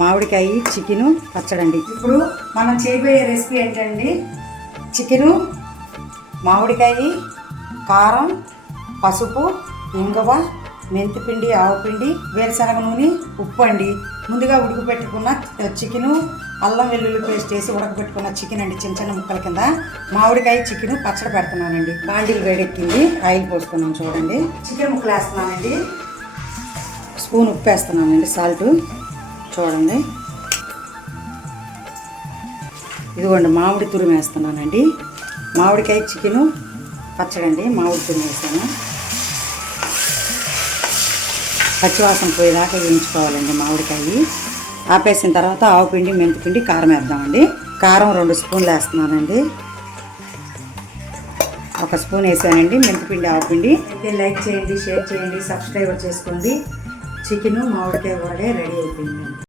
మామిడికాయ చికెను పచ్చడండి. ఇప్పుడు మనం చేయబోయే రెసిపీ ఏంటండి, చికెను, మామిడికాయ, కారం, పసుపు, ఇంగువ, మెంతిపిండి, ఆవుపిండి, వేరుశనగ నూనె, ఉప్పు అండి. ముందుగా ఉడకబెట్టుకున్న చికెను, అల్లం వెల్లుల్లి పేస్ట్ వేసి ఉడకబెట్టుకున్న చికెన్ అండి, చిన్న చిన్న ముక్కల కింద. మామిడికాయ చికెను పచ్చడి పెడుతున్నానండి. బాండీలు వేడెక్కింది, ఆయిల్ పోసుకున్నాం చూడండి. చికెన్ ముక్కలు వేస్తున్నానండి, స్పూన్ ఉప్పు వేస్తున్నానండి, సాల్ట్ చూడండి. ఇదిగోండి మామిడి తురుము వేస్తున్నానండి. మామిడికాయ చికెను పచ్చడండి, మామిడి తురుము వేస్తాను. పచ్చివాసన పోయేదాకా వేయించుకోవాలండి మామిడికాయ. ఆపేసిన తర్వాత ఆవుపిండి, మెంతిపిండి, కారం వేద్దామండి. కారం 2 స్పూన్లు వేస్తున్నానండి. 1 స్పూన్ వేసానండి మెంతిపిండి, ఆవుపిండి. అయితే లైక్ చేయండి, షేర్ చేయండి, సబ్స్క్రైబ్ చేసుకోండి. చికెను మామిడికాయ కూడా రెడీ అయిపోయిందండి.